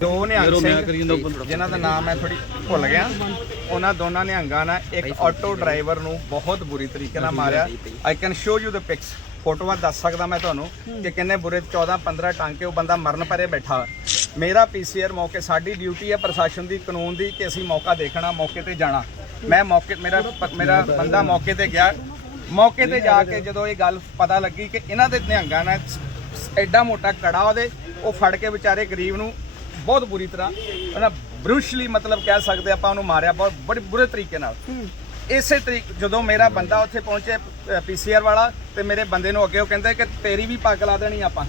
ਦੋ ਨਿਹੰਗ ਸਿੰਘ ਜਿਨ੍ਹਾਂ ਦਾ ਨਾਮ ਮੈਂ ਥੋੜੀ ਭੁੱਲ ਗਿਆ। ਉਹਨਾਂ ਦੋਨਾਂ ਨਿਹੰਗਾਂ ਨੇ ਇੱਕ ਆਟੋ ਡਰਾਈਵਰ ਨੂੰ ਬਹੁਤ ਬੁਰੀ ਤਰੀਕੇ ਨਾਲ ਮਾਰਿਆ। I can show you the pics ਫੋਟੋਆਂ ਦੱਸ ਸਕਦਾ ਮੈਂ ਤੁਹਾਨੂੰ ਕਿ ਕਿੰਨੇ ਬੁਰੇ 14 15 ਟਾਂਕੇ ਉਹ ਬੰਦਾ ਮਰਨ ਪਰੇ ਬੈਠਾ ਮੇਰਾ ਪੀਸੀਆਰ ਮੌਕੇ ਸਾਡੀ ਡਿਊਟੀ ਹੈ ਪ੍ਰਸ਼ਾਸਨ ਦੀ ਕਾਨੂੰਨ ਦੀ ਕਿ ਅਸੀਂ ਮੌਕਾ ਦੇਖਣਾ ਮੌਕੇ ਤੇ ਜਾਣਾ। ਮੈਂ ਮੌਕੇ ਮੇਰਾ ਮੇਰਾ ਬੰਦਾ ਮੌਕੇ ਤੇ ਗਿਆ। ਮੌਕੇ ਤੇ ਜਾ ਕੇ ਜਦੋਂ ਇਹ ਗੱਲ ਪਤਾ ਲੱਗੀ ਕਿ ਇਹਨਾਂ ਦੇ ਨਿਹੰਗਾਂ ਨੇ ਐਡਾ ਮੋਟਾ ਕੜਾ ਉਹਦੇ ਉਹ ਫੜ ਕੇ ਵਿਚਾਰੇ ਗਰੀਬ ਨੂੰ ਬਹੁਤ ਬੁਰੀ ਤਰ੍ਹਾਂ ਉਹਨਾਂ ਬਰੂਸ਼ਲੀ ਮਤਲਬ ਕਹਿ ਸਕਦੇ ਆਪਾਂ ਉਹਨੂੰ ਮਾਰਿਆ ਬਹੁਤ ਬੜੇ ਬੁਰੇ ਤਰੀਕੇ ਨਾਲ। ਇਸੇ ਤਰੀਕ ਜਦੋਂ ਮੇਰਾ ਬੰਦਾ ਉੱਥੇ ਪਹੁੰਚੇ ਪੀਸੀਆਰ ਵਾਲਾ ਤੇ ਮੇਰੇ ਬੰਦੇ ਨੂੰ ਅੱਗੇ ਉਹ ਕਹਿੰਦੇ ਕਿ ਤੇਰੀ ਵੀ ਪੱਗ ਲਾ ਦੇਣੀ ਆਪਾਂ।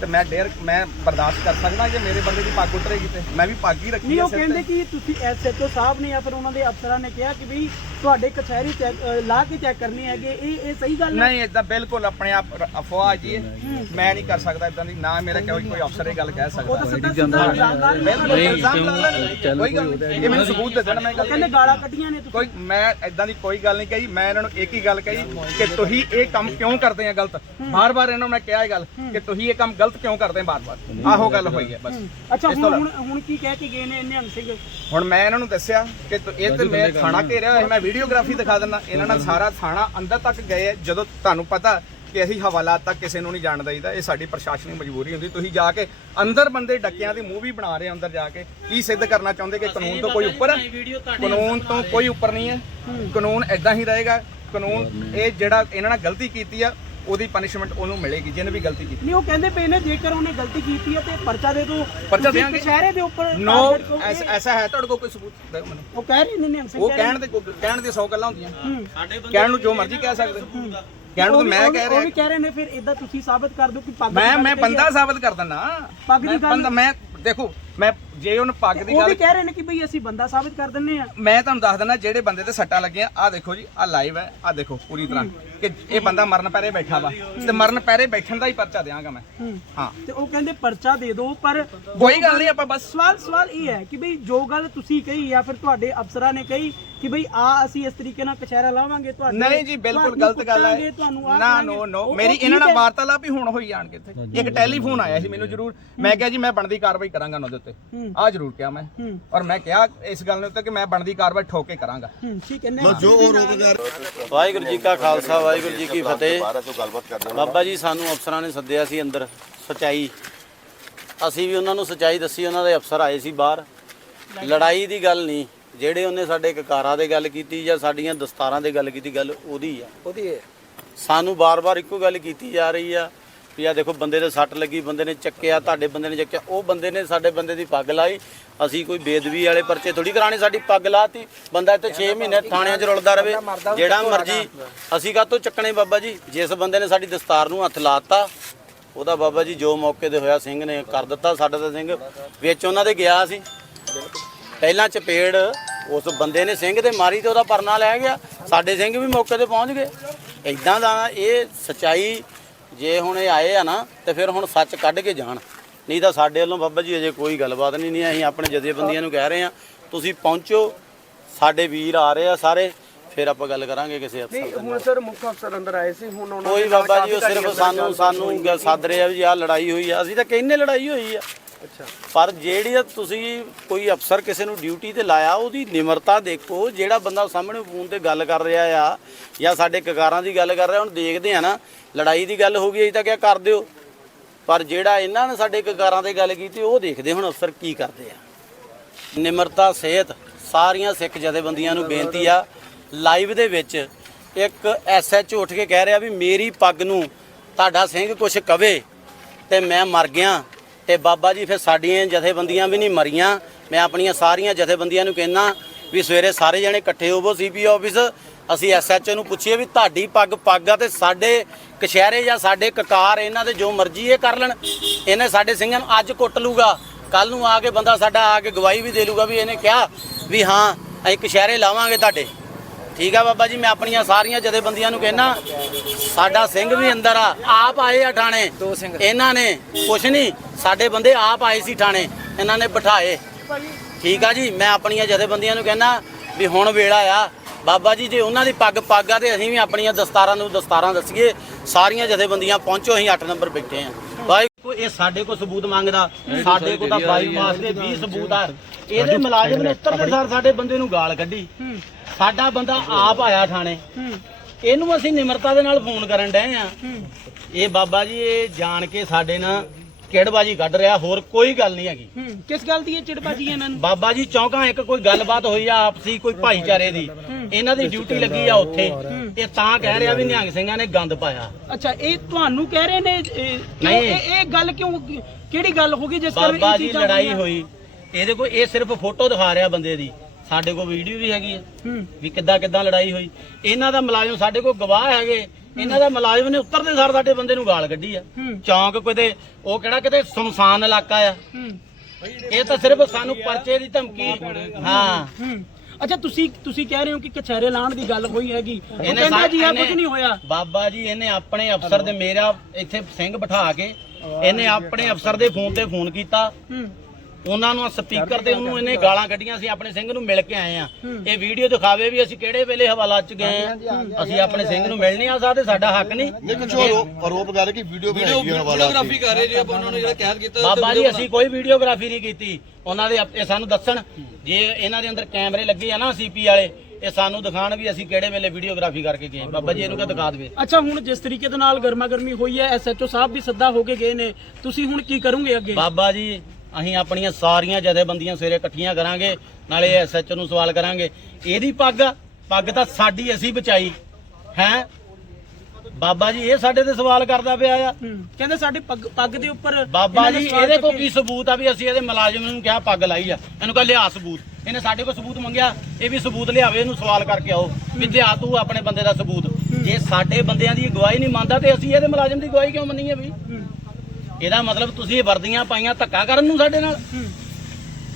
ਤੇ ਮੈਂ ਡੇਰ ਮੈਂ ਬਰਦਾਸ਼ਤ ਕਰ ਸਕਦਾ ਜੇ ਮੇਰੇ ਬੰਦੇ ਦੀ ਪੱਗ ਉਤਰੇਗੀ ਤੇ। ਮੈਂ ਵੀ ਪੱਗ ਹੀ ਰੱਖੀ ਨਹੀਂ ਹੈ ਉਹ ਕਹਿੰਦੇ ਕਿ ਤੁਸੀਂ ਐਸਐਚਓ ਸਾਹਿਬ ਨੇ ਜਾਂ ਫਿਰ ਉਹਨਾਂ ਦੇ ਅਫਸਰਾਂ ਨੇ ਕਿਹਾ ਕਿ ਵੀ ਤੁਹਾਡੇ ਕਚਹਿਰੀ ਚੈੱਕ ਲਾ ਕੇ ਚੈੱਕ ਕਰਨੀ ਹੈਗੇ। ਇਹ ਇਹ ਸਹੀ ਗੱਲ ਨਹੀਂ ਇਦਾਂ ਬਿਲਕੁਲ ਆਪਣੇ ਆਪ ਅਫਵਾਹ ਜੀ। ਮੈਂ ਨਹੀਂ ਕਰ ਸਕਦਾ ਇਦਾਂ ਦੀ ਨਾ ਮੇਰਾ ਕੋਈ ਕੋਈ ਅਫਸਰ ਇਹ ਗੱਲ ਕਹਿ ਸਕਦਾ। ਬਿਲਕੁਲ ਇਲਜ਼ਾਮ ਲਾ ਕੋਈ ਗੱਲ ਨਹੀਂ। ਇਹ ਮੈਨੂੰ ਸਬੂਤ ਦੇ ਦੇਣ ਮੈਂ ਗੱਲ ਕਹਿੰਦੇ ਗਾਲਾਂ ਕੱਢੀਆਂ ਨੇ ਤੁਸੀਂ। ਕੋਈ ਮੈਂ ਇਦਾਂ ਦੀ ਕੋਈ ਗੱਲ ਨਹੀਂ ਕਹੀ। ਮੈਂ ਇਹਨਾਂ ਨੂੰ ਇੱਕ ਹੀ ਗੱਲ ਕਹੀ ਕਿ ਤੁਸੀਂ ਇਹ ਕੰਮ ਕਿਉਂ ਕਰਦੇ ਆ ਗਲਤ? ਬਾਰ-ਬਾਰ ਇਹਨਾਂ ਨੂੰ ਮੈਂ ਕਿਹਾ ਇਹ ਗੱਲ ਕਿ ਤੁਸੀਂ ਇਹ ਕੰਮ ਗਲਤ ਕਿਉਂ ਕਰਦੇ ਆ ਬਾਰ-ਬਾਰ? ਆਹੋ ਗੱਲ ਹੋਈ ਹੈ ਬਸ। ਅੱਛਾ ਇਸ ਤੋਂ ਹੁਣ ਹੁਣ ਹੁਣ ਕੀ ਕਹਿ ਕੇ ਗਏ ਨੇ ਨਿਹੰਗ ਸਿੰਘ ਹੁਣ ਮੈਂ ਇਹਨਾਂ ਨੂੰ ਦੱਸਿਆ ਕਿ ਤੁ- ਇਹ ਤੇ ਮੈਂ ਥਾਣਾ ਘੇਰਿਆ ਹੋਇਆ ਮੈਂ ਵੀਡੀਓਗ੍ਰਾਫੀ ਦਿਖਾ ਦਿੰਦਾ। ਇਹਨਾਂ ਨਾਲ ਸਾਰਾ ਥਾਣਾ ਅੰਦਰ ਤੱਕ ਗਏ ਜਦੋਂ ਤੁਹਾਨੂੰ ਪਤਾ ਕਿ ਅਸੀਂ ਹਵਾਲਾਤ ਤੱਕ ਕਿਸੇ ਨੂੰ ਨਹੀਂ ਜਾਣ ਦਈਦਾ ਇਹ ਸਾਡੀ ਪ੍ਰਸ਼ਾਸਨਿਕ ਮਜਬੂਰੀ ਹੁੰਦੀ। ਤੁਸੀਂ ਜਾ ਕੇ ਅੰਦਰ ਬੰਦੇ ਡੱਕਿਆਂ ਦੀ ਮੂਵੀ ਬਣਾ ਰਹੇ ਹੋ ਅੰਦਰ ਜਾ ਕੇ। ਕੀ ਸਿੱਧ ਕਰਨਾ ਚਾਹੁੰਦੇ ਕਿ ਕਾਨੂੰਨ ਤੋਂ ਕੋਈ ਉੱਪਰ ਹੈ ਕਾਨੂੰਨ ਤੋਂ ਕੋਈ ਉੱਪਰ ਨਹੀਂ ਹੈ। ਕਾਨੂੰਨ ਐਦਾਂ ਹੀ ਰਹੇਗਾ। ਕਾਨੂੰਨ ਇਹ ਜਿਹੜਾ ਇਹਨਾਂ ਨਾਲ ਗਲਤੀ ਕੀਤੀ ਆ ਉਹਦੀ ਪਨਿਸ਼ਮੈਂਟ ਉਹਨੂੰ ਮਿਲੇਗੀ ਜਿਹਨੇ ਵੀ ਗਲਤੀ ਕੀਤੀ ਨਹੀਂ ਉਹ ਕਹਿੰਦੇ ਪਏ ਨੇ ਜੇਕਰ ਉਹਨੇ ਗਲਤੀ ਕੀਤੀ ਹੈ ਤੇ ਪਰਚਾ ਦੇ ਦਿਓ ਪਰਚਾ ਦਿਆਂਗੇ। ਕਚਹਿਰੇ ਦੇ ਉੱਪਰ ਨੋ। ਐਸਾ ਐਸਾ ਹੈ ਤੁਹਾਡੇ ਕੋਲ ਕੋਈ ਸਬੂਤ ਦਿਓ ਮੈਨੂੰ ਉਹ ਕਹਿ ਰਹੇ ਨੇ ਨਿਹੰਗ ਸਿੰਘ ਉਹ ਕਹਿ ਰਹੇ ਕਹਿਣ ਦੇ ਕਹਿਣ ਦੀ 100 ਗੱਲਾਂ ਹੁੰਦੀਆਂ। ਕਹਿਣ ਨੂੰ ਜੋ ਮਰਜ਼ੀ ਕਹਿ ਸਕਦੇ ਕਹਿਣ ਨੂੰ ਮੈਂ ਕਹਿ ਉਹ ਵੀ ਰਿਹਾ ਕਹਿ ਰਹੇ ਨੇ ਫਿਰ ਇਦਾਂ ਤੁਸੀਂ ਸਾਬਤ ਕਰ ਦਿਓ ਕਿ ਪੱਗ ਮੈਂ ਮੈਂ ਬੰਦਾ। ਸਾਬਤ ਕਰ ਦਿੰਦਾ ਪੱਗ ਦੀ ਗੱਲ- ਬੰਦਾ ਮੈਂ ਦੇਖੋ ਮੈਂ ਜੇ ਉਹਨ ਪੱਗ ਦੀ ਉਹ ਗੱਲ ਵੀ ਕਹਿ ਰਹੇ ਨੇ ਕਿ ਭਈ ਅਸੀਂ ਬੰਦਾ ਸਾਬਤ ਕਰ ਦਿੰਨੇ ਆ। ਮੈਂ ਤੁਹਾਨੂੰ ਦੱਸ ਦਿੰਦਾ ਜਿਹੜੇ ਬੰਦੇ ਤੇ ਸੱਟਾਂ ਲੱਗੀਆਂ ਆ ਦੇਖੋ ਜੀ ਆ ਲਾਈਵ ਹੈ ਆ ਦੇਖੋ ਪੂਰੀ ਤਰ੍ਹਾਂ ਕਿ ਇਹ ਬੰਦਾ ਮਰਨ ਪੈਰੇ ਬੈਠਾ ਵਾ ਤੇ ਮਰਨ ਪੈਰੇ ਬੈਠਣ ਦਾ ਹੀ ਪਰਚਾ ਦਿਆਂਗਾ ਮੈਂ। ਹੂੰ। ਤੇ ਉਹ ਕਹਿੰਦੇ ਪਰਚਾ ਦੇ ਦਿਓ ਪਰ ਕੋਈ ਗੱਲ ਨਹੀਂ ਆਪਾਂ ਬਸ ਸਵਾਲ ਸਵਾਲ ਇਹ ਹੈ ਕਿ ਭਈ ਜੋ ਗੱਲ ਤੁਸੀਂ ਕਹੀ ਜਾਂ ਫਿਰ ਤੁਹਾਡੇ ਅਫਸਰਾਂ ਨੇ ਕਹੀ ਕਿ ਭਈ ਆ ਅਸੀਂ ਇਸ ਤਰੀਕੇ ਨਾਲ ਕਚਹਿਰਾ ਲਾਵਾਂਗੇ ਤੁਹਾਡੇ ਨਹੀਂ ਜੀ ਬਿਲਕੁਲ ਗਲਤ ਗੱਲ ਹੈ। ਨਾ। ਨੋ ਨੋ ਮੇਰੀ ਇਹਨਾਂ ਨਾਲ। ਵਾਰਤਾਲਾਪ ਹੀ ਹੁਣ ਹੋਈ ਜਾਣ ਕਿੱਥੇ ਇੱਕ ਟੈਲੀਫੋਨ ਆਇਆ ਸੀ ਮੈਨੂੰ ਜ਼ਰੂਰ। ਮੈਂ ਕਿਹਾ ਜੀ ਮੈਂ ਬਣਦੀ ਕਾਰਵਾਈ ਕਰਾਂਗਾ ਉਹਨਾਂ ਦੇ ਉੱਤੇ ਹੂੰ। ਆ ਜ਼ਰੂਰ ਕਿਹਾ ਮੈਂ। ਔਰ ਮੈਂ ਕਿਹਾ ਇਸ ਗੱਲ ਦੇ ਉੱਤੇ ਕਿ ਮੈਂ ਬਣਦੀ ਕਾਰਵਾਈ ਠੋਕ ਕੇ ਕਰਾਂਗਾ। ਹੂੰ ਠੀਕ ਹੈ ਨਹੀਂ ਜੋ ਉਹ ਰੋਜ਼ਗਾਰ ਵਾਹਿਗੁਰੂ ਜੀ ਕਾ ਖਾਲਸਾ ਵਾਹਿਗੁਰੂ ਜੀ ਕੀ ਫਤਿਹ। ਬਾਬਾ ਜੀ ਸਾਨੂੰ ਅਫਸਰਾਂ ਨੇ ਸੱਦਿਆ ਸੀ ਅੰਦਰ ਸਚਾਈ। ਅਸੀਂ ਵੀ ਉਹਨਾਂ ਨੂੰ ਸਚਾਈ ਦੱਸੀ ਉਹਨਾਂ ਦੇ ਅਫਸਰ ਆਏ ਸੀ ਬਾਹਰ। ਲੜਾਈ ਦੀ ਗੱਲ ਨਹੀਂ। ਜਿਹੜੇ ਉਹਨੇ ਸਾਡੇ ਕਕਾਰਾਂ ਦੇ ਗੱਲ ਕੀਤੀ ਜਾਂ ਸਾਡੀਆਂ ਦਸਤਾਰਾਂ ਦੇ ਗੱਲ ਕੀਤੀ ਗੱਲ ਉਹਦੀ ਆ। ਉਹਦੀ ਹੈ। ਸਾਨੂੰ ਬਾਰ-ਬਾਰ ਇੱਕੋ ਗੱਲ ਕੀਤੀ ਜਾ ਰਹੀ ਆ ਵੀ ਆ ਦੇਖੋ ਬੰਦੇ ਦੇ ਸੱਟ ਲੱਗੀ ਬੰਦੇ ਨੇ ਚੱਕਿਆ ਤੁਹਾਡੇ ਬੰਦੇ ਨੇ ਚੱਕਿਆ ਉਹ ਬੰਦੇ ਨੇ ਸਾਡੇ ਬੰਦੇ ਦੀ ਪੱਗ ਲਾਈ। ਅਸੀਂ ਕੋਈ ਬੇਦਬੀ ਵਾਲੇ ਪਰਚੇ ਥੋੜੀ ਕਰਾਣੇ ਸਾਡੀ ਪੱਗ ਲਾਤੀ। ਬੰਦਾ ਇੱਥੇ 6 ਮਹੀਨੇ ਥਾਣਿਆਂ 'ਚ ਰੁਲਦਾ ਰਵੇ ਜਿਹੜਾ ਮਰਜ਼ੀ। ਅਸੀਂ ਕਾਹਤੋਂ ਚੱਕਣੇ ਬਾਬਾ ਜੀ? ਜਿਸ ਬੰਦੇ ਨੇ ਸਾਡੀ ਦਸਤਾਰ ਨੂੰ ਹੱਥ ਲਾਤਾ ਉਹਦਾ ਬਾਬਾ ਜੀ ਜੋ ਮੌਕੇ ਤੇ ਹੋਇਆ ਸਿੰਘ ਨੇ ਕਰ ਦਿੱਤਾ ਸਾਡਾ ਤਾਂ ਸਿੰਘ ਵਿੱਚ ਉਹਨਾਂ ਦੇ ਗਿਆ ਸੀ। ਪਹਿਲਾਂ ਚਪੇੜ ਉਸ ਬੰਦੇ ਨੇ ਸਿੰਘ ਤੇ ਮਾਰੀ ਤੇ ਉਹਦਾ ਪਰਨਾ ਲੈ ਗਿਆ। ਸਾਡੇ ਸਿੰਘ ਵੀ ਮੌਕੇ ਤੇ ਪਹੁੰਚ ਗਏ। ਇਦਾਂ ਦਾ ਇਹ ਸਚਾਈ ਜੇ ਹੁਣ ਇਹ ਆਏ ਆ ਨਾ ਤੇ ਫਿਰ ਹੁਣ ਸੱਚ ਕੱਢ ਕੇ ਜਾਣ। ਨਹੀਂ ਤਾਂ ਸਾਡੇ ਵੱਲੋਂ ਬਾਬਾ ਜੀ ਅਜੇ ਕੋਈ ਗੱਲਬਾਤ ਨਹੀਂ ਨਹੀਂ ਅਸੀਂ ਆਪਣੇ ਜਥੇਬੰਦੀਆਂ ਨੂੰ ਕਹਿ ਰਹੇ ਆ ਤੁਸੀਂ ਪਹੁੰਚੋ ਸਾਡੇ ਵੀਰ ਆ ਰਹੇ ਆ ਸਾਰੇ ਫਿਰ ਆਪਾਂ ਗੱਲ ਕਰਾਂਗੇ ਕਿਸੇ ਅਫਸਰ ਦੇ ਨਾਲ। ਸਰ ਮੁੱਖ ਅਫਸਰ ਅੰਦਰ ਆਏ ਸੀ ਹੁਣ ਉਹਨਾਂ ਕੋਈ ਬਾਬਾ ਜੀ ਉਹ ਸਿਰਫ ਸਾਨੂੰ ਸਾਨੂੰ ਗ- ਸੱਦ ਰਹੇ ਆ ਵੀ ਆਹ ਲੜਾਈ ਹੋਈ ਆ ਅਸੀਂ ਤਾਂ ਕਹਿੰਨੇ ਲੜਾਈ ਹੋਈ ਆ। ਅੱਛਾ। ਪਰ ਜਿਹੜੀ ਤੁਸੀਂ ਕੋਈ ਅਫਸਰ ਕਿਸੇ ਨੂੰ ਡਿਊਟੀ ਤੇ ਲਾਇਆ, ਉਹਦੀ ਨਿਮਰਤਾ ਦੇਖੋ, ਜਿਹੜਾ ਬੰਦਾ ਸਾਹਮਣੇ ਫੋਨ ਤੇ ਗੱਲ ਕਰ ਰਿਹਾ ਆ ਜਾਂ ਸਾਡੇ ਕਕਾਰਾਂ ਦੀ ਗੱਲ ਕਰ ਰਿਹਾ ਹੁਣ ਦੇਖਦੇ ਆ ਨਾ, ਲੜਾਈ ਦੀ ਗੱਲ ਹੋ ਗਈ ਅਸੀਂ ਤਾਂ ਕਿਆ ਕਰ ਦਿਓ। ਪਰ ਜਿਹੜਾ ਇਹਨਾਂ ਨੇ ਸਾਡੇ ਕਕਾਰਾਂ ਤੇ ਗੱਲ ਕੀਤੀ, ਉਹ ਦੇਖਦੇ ਹੁਣ ਅਫਸਰ ਕੀ ਕਰਦੇ ਆ। ਨਿਮਰਤਾ, ਸਿਹਤ, ਸਾਰੀਆਂ ਸਿੱਖ ਜਥੇਬੰਦੀਆਂ ਨੂੰ ਬੇਨਤੀ ਆ, ਲਾਈਵ ਦੇ ਵਿੱਚ ਇੱਕ ਐਸਐਚਓ ਉੱਠ ਕੇ ਕਹਿ ਰਿਹਾ ਵੀ ਮੇਰੀ ਪੱਗ ਨੂੰ ਤੁਹਾਡਾ ਸਿੰਘ ਕੁਛ ਕਵੇ ਤੇ ਮੈਂ ਮਰ ਗਿਆ। ਤੇ ਬਾਬਾ ਜੀ ਫਿਰ ਸਾਡੀਆਂ ਜਥੇਬੰਦੀਆਂ ਵੀ ਨਹੀਂ ਮਰੀਆਂ। ਮੈਂ ਆਪਣੀਆਂ ਸਾਰੀਆਂ ਜਥੇਬੰਦੀਆਂ ਨੂੰ ਕਹਿਣਾ ਵੀ ਸਵੇਰੇ ਸਾਰੇ ਜਣੇ ਇਕੱਠੇ ਹੋਵੋ ਸੀਪੀ ਆਫਿਸ। ਅਸੀਂ ਐਸਐਚਓ ਨੂੰ ਪੁੱਛੀਏ ਵੀ ਤੁਹਾਡੀ ਪੱਗ ਪੱਗ ਆ ਤੇ ਸਾਡੇ ਕਸ਼ਹਿਰੇ ਜਾਂ ਸਾਡੇ ਕਕਾਰ ਇਹਨਾਂ ਦੇ ਜੋ ਮਰਜ਼ੀ ਇਹ ਕਰ ਲੈਣ। ਇਹਨੇ ਸਾਡੇ ਸਿੰਘਾਂ ਨੂੰ ਅੱਜ ਕੁੱਟ ਲੂਗਾ। ਕੱਲ ਨੂੰ ਆ ਕੇ ਬੰਦਾ ਸਾਡਾ ਆ ਕੇ ਗਵਾਹੀ ਵੀ ਦੇ ਲੂਗਾ ਵੀ ਇਹਨੇ ਕਿਹਾ ਵੀ ਹਾਂ, ਅਸੀਂ ਕਸ਼ਹਿਰੇ ਲਾਵਾਂਗੇ ਤੁਹਾਡੇ। ਠੀਕ ਆ ਬਾਬਾ ਜੀ ਮੈਂ ਆਪਣੀਆਂ ਸਾਰੀਆਂ ਜਥੇਬੰਦੀਆਂ ਨੂੰ ਕਹਿਣਾ ਸਾਡਾ ਸਿੰਘ ਵੀ ਅੰਦਰ ਆ ਆਪ ਆਏ ਆ ਠਾਣੇ ਦੋ ਸਿੰਘ। ਇਹਨਾਂ ਨੇ ਕੁਛ ਨਹੀਂ ਸਾਡੇ ਬੰਦੇ ਆਪ ਆਏ ਸੀ ਠਾਣੇ ਇਹਨਾਂ ਨੇ ਬਿਠਾਏ। ਠੀਕ ਆ ਜੀ ਮੈਂ ਆਪਣੀਆਂ ਜਥੇਬੰਦੀਆਂ ਨੂੰ ਕਹਿਣਾ ਵੀ ਹੁਣ ਵੇਲਾ ਆ। ਬਾਬਾ ਜੀ ਜੇ ਉਹਨਾਂ ਦੀ ਪੱਗ ਪੱਗ ਆ ਤੇ ਅਸੀਂ ਵੀ ਆਪਣੀਆਂ ਦਸਤਾਰਾਂ ਨੂੰ ਦਸਤਾਰਾਂ ਦੱਸੀਏ ਸਾਰੀਆਂ ਜਥੇਬੰਦੀਆਂ ਪਹੁੰਚੋ ਅਸੀਂ 8 ਨੰਬਰ ਬੈਠੇ ਆ। ਵਾਹਿਗੁਰੂ ਦੇਖੋ ਇਹ ਸਾਡੇ ਕੋਲ ਸਬੂਤ ਮੰਗਦਾ ਸਾਡੇ ਕੋਲ ਤਾਂ ਬਾਈਪਾਸ ਦੇ 20 ਸਬੂਤ ਆ। ਇਹਦੇ ਮੁਲਾਜ਼ਮ ਨੇ ਉੱਤਰਦੇ ਸਾਰ ਸਾਡੇ ਬੰਦੇ ਨੂੰ ਗਾਲ ਕੱਢੀ। ਸਾਡਾ ਬੰਦਾ ਆਪ ਆਇਆ ਥਾਣੇ। ਹੂੰ। ਇਹਨੂੰ ਅਸੀਂ ਨਿਮਰਤਾ ਦੇ ਨਾਲ ਫੋਨ ਕਰਨ ਡਏ ਆ। ਇਹ ਬਾਬਾ ਜੀ ਇਹ ਜਾਣ ਕੇ ਸਾਡੇ ਨਾਲ ਕਿਹੜਬਾਜੀ ਕੱਢ ਰਿਹਾ ਹੋਰ ਕੋਈ ਗੱਲ ਨਹੀਂ ਹੈਗੀ। ਹੂੰ। ਕਿਸ ਗੱਲ ਦੀ ਇਹ ਚਿੜਬਾਜੀ ਇਹਨਾਂ ਨੂੰ? ਬਾਬਾ ਜੀ ਚੌਂਕਾਂ ਇੱਕ ਕੋਈ ਗੱਲਬਾਤ ਹੋਈ ਆ ਆਪਸੀ ਕੋਈ ਭਾਈਚਾਰੇ ਦੀ। ਇਹਨਾਂ ਦੀ ਡਿਊਟੀ ਲੱਗੀ ਆ ਉੱਥੇ। ਇਹ ਤਾਂ ਕਹਿ ਰਿਹਾ ਵੀ ਨਿਹੰਗ ਸਿੰਘਾਂ ਨੇ ਗੰਦ ਪਾਇਆ। ਅੱਛਾ ਇਹ ਤੁਹਾਨੂੰ ਕਹਿ ਰਹੇ ਨੇ ਨਹੀਂ। ਇਹ ਗੱਲ ਕਿਉਂ ਕਿਹੜੀ ਗੱਲ ਹੋ ਗਈ ਜਿਸ ਕਾਰਨ ਬਾਬਾ ਇਹ ਜੀ ਚੀਜ਼ਾਂ ਲੜਾਈ? ਹੋਈ। ਇਹਦੇ ਕੋਲ ਇਹ ਸਿਰਫ ਫੋਟੋ ਦਿਖਾ ਰਿਹਾ ਬੰਦੇ ਦੀ। ਸਾਡੇ ਕੋਲ ਵੀਡੀਓ ਵੀ ਹੈਗੀ ਹੈ। ਵੀ ਕਿੱਦਾਂ ਕਿੱਦਾਂ ਲੜਾਈ ਹੋਈ। ਇਹਨਾਂ ਦਾ ਮੁਲਾਜ਼ਮ ਸਾਡੇ ਕੋਲ ਗਵਾਹ ਹੈਗੇ। ਇਹਨਾਂ ਦਾ ਮੁਲਾਜ਼ਮ ਨੇ ਉੱਤਰਦੇ ਸਾਰ ਸਾਡੇ ਬੰਦੇ ਨੂੰ ਗਾਲ ਕੱਢੀ ਆ। ਚੌਂਕ ਕਿਤੇ ਉਹ ਕਿਹੜਾ ਕਿਤੇ ਸੁਨਸਾਨ ਇਲਾਕਾ ਆ। ਇਹ ਤਾਂ ਸਿਰਫ ਸਾਨੂੰ ਪਰਚੇ ਦੀ ਧਮਕੀ। ਹਾਂ। ਅੱਛਾ ਤੁਸੀਂ ਤੁਸੀਂ ਕਹਿ ਰਹੇ ਹੋ ਕਿ ਕਚਹਿਰੇ ਲਾਣ ਦੀ ਗੱਲ ਹੋਈ ਹੈਗੀ। ਕਹਿੰਦਾ ਜੀ ਆ ਕੁਝ ਨਹੀਂ ਹੋਇਆ। ਬਾਬਾ ਜੀ ਇਹਨੇ ਆਪਣੇ ਅਫਸਰ ਦੇ ਮੇਰਾ ਇੱਥੇ ਸਿੰਘ ਬਿਠਾ ਕੇ ਇਹਨੇ ਆਪਣੇ ਅਫਸਰ ਦੇ ਫੋਨ ਤੇ ਫੋਨ ਕੀਤਾ। ਉਹਨਾਂ ਨੂੰ ਸਪੀਕਰ ਤੇ ਉਹਨੂੰ ਇਹਨੇ ਗਾਲਾਂ ਕੱਢੀਆਂ ਸੀ ਆਪਣੇ ਸਿੰਘ ਨੂੰ ਮਿਲ ਕੇ ਆਏ ਆ ਇਹ ਵੀਡੀਓ ਦਿਖਾਵੇ ਵੀ ਅਸੀਂ ਕਿਹੜੇ ਵੇਲੇ ਹਵਾਲਾ ਚ ਗਏ ਆ ਅਸੀਂ ਆਪਣੇ ਸਿੰਘ ਨੂੰ ਮਿਲ ਨਹੀਂ ਆ ਸਕਦੇ ਸਾਡਾ ਹੱਕ ਨਹੀਂ। ਨਹੀਂ ਕੁਝ ਆਰੋਪ ਆਰੋਪ ਕਰ ਰਹੇ ਕਿ ਵੀਡੀਓ ਬਣਾਈ ਗਈ ਹਵਾਲਾ ਵੀਡੀਓਗ੍ਰਾਫੀ ਕਰ ਰਹੇ ਜੀ ਆਪਾਂ ਉਹਨਾਂ ਨੇ ਜਿਹੜਾ ਕੈਦ ਕੀਤਾ ਬਾਬਾ ਜੀ ਅਸੀਂ ਕੋਈ ਵੀਡੀਓਗ੍ਰਾਫੀ ਨਹੀਂ ਕੀਤੀ। ਉਹਨਾਂ ਦੇ ਆਪ- ਇਹ ਸਾਨੂੰ ਦੱਸਣ ਜੇ ਇਹਨਾਂ ਦੇ ਅੰਦਰ ਕੈਮਰੇ ਲੱਗੇ ਆ ਨਾ ਸੀਪੀ ਵਾਲੇ ਇਹ ਸਾਨੂੰ ਦਿਖਾਣ ਵੀ ਅਸੀਂ ਕਿਹੜੇ ਵੇਲੇ ਵੀਡੀਓਗ੍ਰਾਫੀ ਕਰਕੇ ਗਏ ਬਾਬਾ ਜੀ ਇਹਨੂੰ ਕਿਹ ਦਿਖਾ ਦੇਵੇ। ਅੱਛਾ ਹੁਣ ਜਿਸ ਤਰੀਕੇ ਦੇ ਨਾਲ ਗਰਮਾ ਗਰਮੀ ਹੋਈ ਹੈ ਐਸਐਚਓ ਸਾਹਿਬ ਵੀ ਸੱਦਾ ਹੋ ਕੇ ਗਏ ਨੇ ਤੁਸੀਂ ਹੁਣ ਕੀ ਕਰੋਗੇ ਅੱਗੇ? ਬਾਬਾ ਜੀ ਅਸੀਂ ਆਪਣੀਆਂ ਸਾਰੀਆਂ ਜਥੇਬੰਦੀਆਂ ਸਵੇਰੇ ਇਕੱਠੀਆਂ ਕਰਾਂਗੇ ਨਾਲੇ ਐਸਐਚ ਨੂੰ ਸਵਾਲ ਕਰਾਂਗੇ। ਇਹਦੀ ਪੱਗ ਪੱਗ ਤਾਂ ਸਾਡੀ ਅਸੀਂ ਬਚਾਈ। ਹੈ? ਬਾਬਾ ਜੀ ਇਹ ਸਾਡੇ ਤੇ ਸਵਾਲ ਕਰਦਾ ਪਿਆ ਆ। ਕਹਿੰਦੇ ਸਾਡੇ ਪੱਗ ਪੱਗ ਦੇ ਉੱਪਰ ਬਾਬਾ ਜੀ ਇਹਦੇ ਕੋਲ। ਕੀ ਸਬੂਤ ਆ ਵੀ ਅਸੀਂ ਇਹਦੇ ਮੁਲਾਜ਼ਮ ਨੂੰ ਕਿਹਾ ਪੱਗ ਲਾਈ ਆ? ਇਹਨੂੰ ਕਹ ਲਿਆ ਸਬੂਤ। ਇਹਨੇ ਸਾਡੇ ਕੋਲ ਸਬੂਤ ਮੰਗਿਆ ਇਹ ਵੀ ਸਬੂਤ ਲਿਆਵੇ ਇਹਨੂੰ ਸਵਾਲ ਕਰਕੇ ਆਓ ਵੀ ਲਿਆ ਤੂੰ ਆਪਣੇ ਬੰਦੇ ਦਾ ਸਬੂਤ। ਜੇ ਸਾਡੇ ਬੰਦਿਆਂ ਦੀ ਗਵਾਹੀ ਨਹੀਂ ਮੰਨਦਾ ਤੇ ਅਸੀਂ ਇਹਦੇ ਮੁਲਾਜ਼ਮ ਦੀ ਗਵਾਹੀ ਕਿਉਂ ਮੰਨੀਏ ਵੀ? ਇਹਦਾ ਮਤਲਬ ਤੁਸੀਂ ਵਰਦੀਆਂ ਪਾਈਆਂ ਧੱਕਾ ਕਰਨ ਨੂੰ ਸਾਡੇ ਨਾਲ।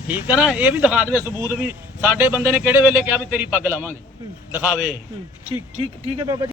ਠੀਕ ਹੈ ਨਾ? ਇਹ ਵੀ ਦਿਖਾ ਦੇਵੇ ਸਬੂਤ ਵੀ ਸਾਡੇ ਬੰਦੇ ਨੇ ਕਿਹੜੇ ਵੇਲੇ ਕਿਹਾ ਵੀ ਤੇਰੀ ਪੱਗ ਲਾਵਾਂਗੇ। ਦਿਖਾਵੇ। ਠੀਕ ਠੀਕ ਠੀਕ ਹੈ ਬਾਬਾ ਜੀ।